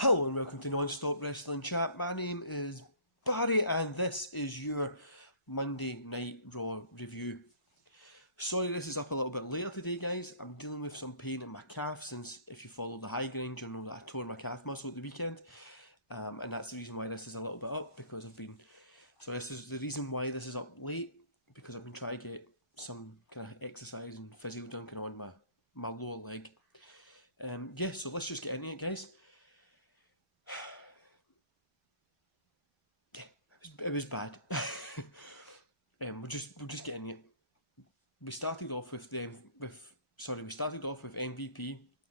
Hello and welcome to Non-Stop Wrestling Chat. My name is Barry and this is your Monday Night Raw review. Sorry this is up a little bit later today, guys. I'm dealing with some pain in my calf since, if you follow the high grind, you'll know that I tore my calf muscle at the weekend. And that's the reason why this is a little bit up, because this is the reason why this is up late, because I've been trying to get some kind of exercise and physio done on my lower leg. So let's just get into it, guys. It was bad. We'll just get in it. We started off with MVP,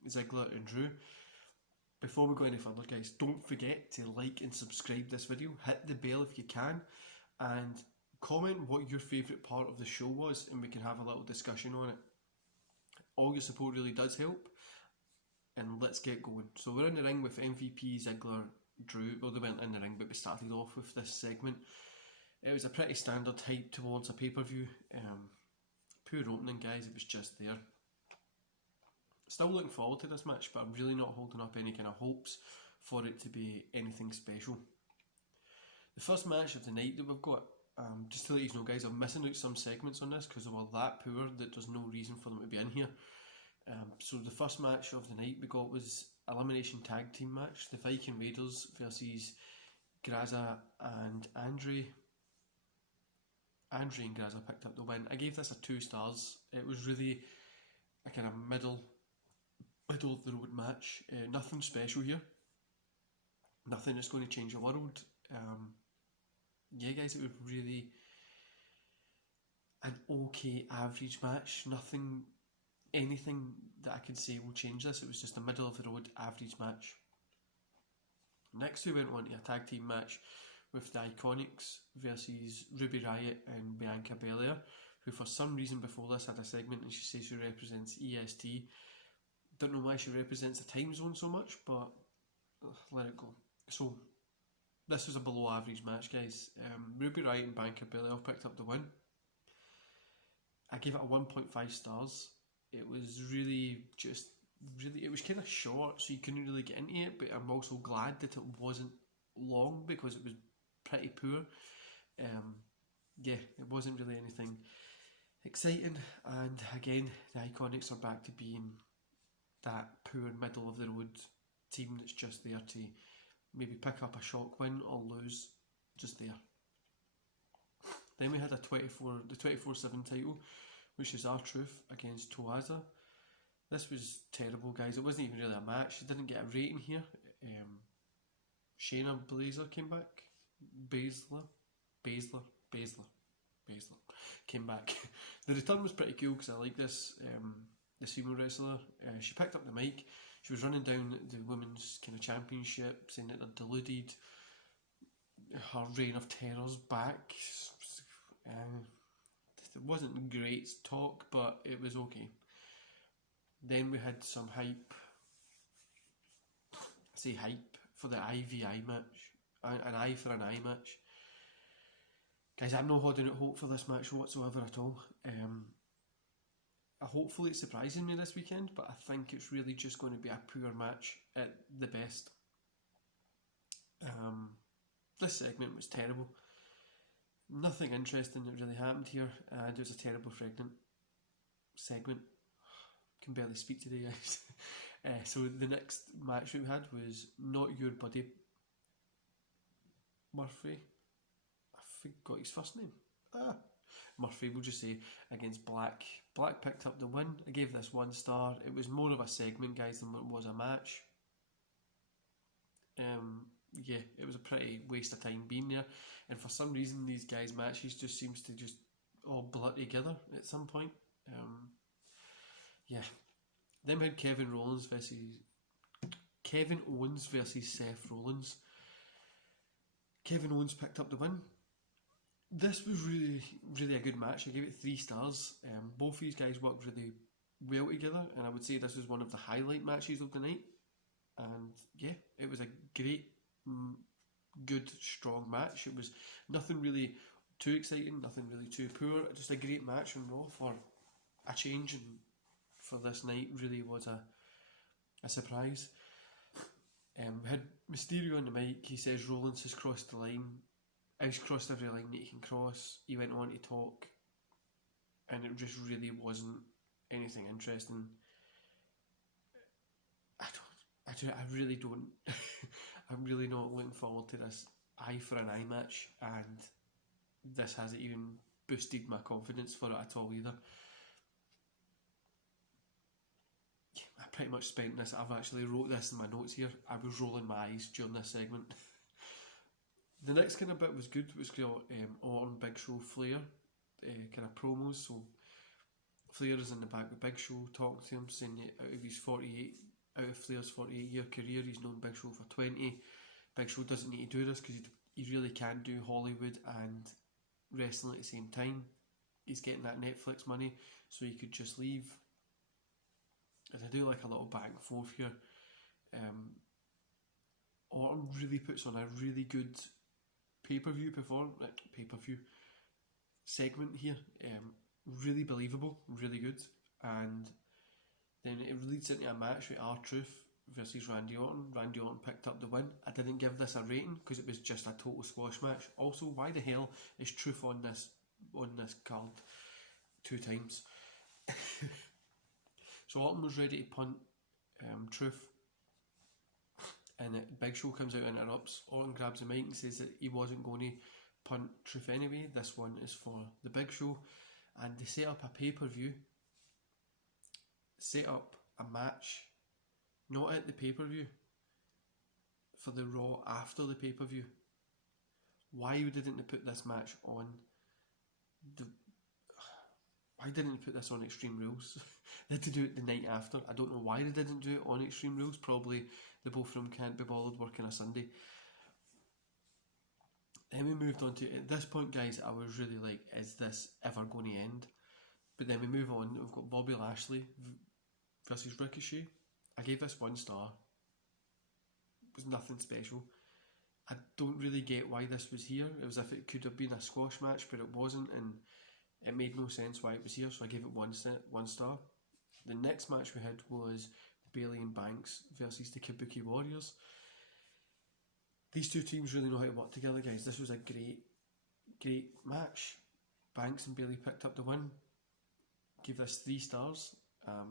Ziggler and Drew. Before we go any further, guys, don't forget to like and subscribe this video. Hit the bell if you can, and comment what your favourite part of the show was, and we can have a little discussion on it. All your support really does help, and let's get going. So we're in the ring with MVP, Ziggler, Drew. Well, they weren't in the ring, but we started off with this segment. It was a pretty standard hype towards a pay-per-view. Poor opening, guys. It was just there. Still looking forward to this match, but I'm really not holding up any kind of hopes for it to be anything special. The first match of the night that we've got, just to let you know, guys, I'm missing out some segments on this because they were that poor that there's no reason for them to be in here. So the first match of the night we got was elimination tag team match. The Viking Raiders versus Graza and Andre. Andre and Graza picked up the win. I gave this a 2 stars. It was really a kind of middle of the road match. Nothing special here. Nothing that's going to change the world. Guys, it was really an okay average match. Anything that I could say will change this. It was just a middle of the road average match. Next we went on to a tag team match with the Iconics versus Ruby Riott and Bianca Belair, who for some reason before this had a segment and she says she represents EST. Don't know why she represents the time zone so much, but let it go. So this was a below average match, guys. Ruby Riott and Bianca Belair picked up the win. I gave it a 1.5 stars. It was it was kind of short, so you couldn't really get into it, but I'm also glad that it wasn't long because it was pretty poor. It wasn't really anything exciting, and again, the Iconics are back to being that poor middle of the road team that's just there to maybe pick up a shock win or lose, just there. Then we had the 24/7 title, which is R-Truth against Toaza. This was terrible, guys. It wasn't even really a match. It didn't get a rating here. Shayna Baszler came back. Baszler came back. The return was pretty cool because I like this female wrestler. She picked up the mic. She was running down the women's kind of championship, saying that they're deluded. Her reign of terror's back. It wasn't great talk, but it was okay. Then we had some hype for the IVI match, an eye for an eye match. Guys, I'm not holding out hope for this match whatsoever at all. Hopefully it's surprising me this weekend, but I think it's really just going to be a poor match at the best. This segment was terrible. Nothing interesting that really happened here, and it was a terrible pregnant segment. Can barely speak today, guys. So the next match we had was Not Your Buddy Murphy. I forgot his first name. Murphy, we'll just say, against Black. Black picked up the win. I gave this 1 star. It was more of a segment, guys, than it was a match. It was a pretty waste of time being there, and for some reason these guys' matches just seems to just all blur together at some point. Then we had Kevin Owens versus Seth Rollins. Kevin Owens picked up the win. This was really a good match. I gave it 3 stars. Both these guys worked really well together, and I would say this was one of the highlight matches of the night. And it was a great, good, strong match. It was nothing really too exciting, nothing really too poor, just a great match on Raw for a change, and for this night really was a surprise. We had Mysterio on the mic, he says Rollins has crossed the line. He's crossed every line that he can cross. He went on to talk, and it just really wasn't anything interesting. I really don't. I'm really not looking forward to this eye for an eye match, and this hasn't even boosted my confidence for it at all either. I pretty much spent this, I've actually wrote this in my notes here, I was rolling my eyes during this segment. The next kind of bit was good, it was got Orton, Big Show, Flair, kind of promos. So Flair is in the back with Big Show talking to him, saying that out of Flair's 48-year career, he's known Big Show for 20. Big Show doesn't need to do this because he really can do Hollywood and wrestling at the same time. He's getting that Netflix money, so he could just leave. And I do like a little back and forth here. Orton really puts on a really good pay-per-view segment here. Really believable, really good. And then it leads into a match with R-Truth versus Randy Orton. Randy Orton picked up the win. I didn't give this a rating because it was just a total squash match. Also, why the hell is Truth on this card 2 times? So Orton was ready to punt Truth, and Big Show comes out and interrupts. Orton grabs the mic and says that he wasn't going to punt Truth anyway. This one is for the Big Show, and they set up a pay-per-view, set up a match, not at the pay-per-view, for the Raw after the pay-per-view. Why didn't they put this match on why didn't they put this on Extreme Rules? They had to do it the night after. I don't know why they didn't do it on Extreme Rules. Probably the both of them can't be bothered working a Sunday. Then we moved on to, at this point guys, I was really like, is this ever going to end? But then we move on, we've got Bobby Lashley versus Ricochet. I gave this 1 star. It was nothing special. I don't really get why this was here. It was as if it could have been a squash match, but it wasn't, and it made no sense why it was here, so I gave it 1 star. The next match we had was Bayley and Banks versus the Kabuki Warriors. These two teams really know how to work together, guys. This was a great match. Banks and Bayley picked up the win. Gave this 3 stars.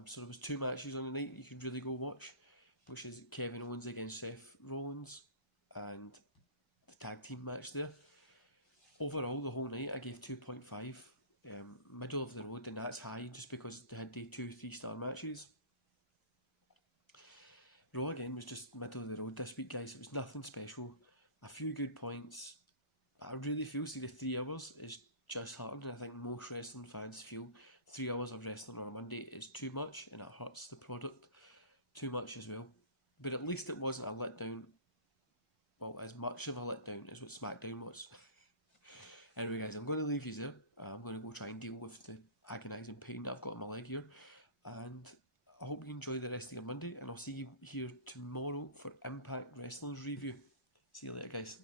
So there was 2 matches on the night you could really go watch, which is Kevin Owens against Seth Rollins and the tag team match there. Overall, the whole night I gave 2.5. Middle of the road, and that's high just because they had 2 3-star matches. Raw again was just middle of the road this week, guys. It was nothing special. A few good points. I really feel the 3 hours is just hard, and I think most wrestling fans feel 3 hours of wrestling on a Monday is too much, and it hurts the product too much as well. But at least it wasn't a letdown. Well, as much of a letdown as what SmackDown was. Anyway guys, I'm going to leave you there. I'm going to go try and deal with the agonising pain that I've got in my leg here. And I hope you enjoy the rest of your Monday, and I'll see you here tomorrow for Impact Wrestling's review. See you later guys.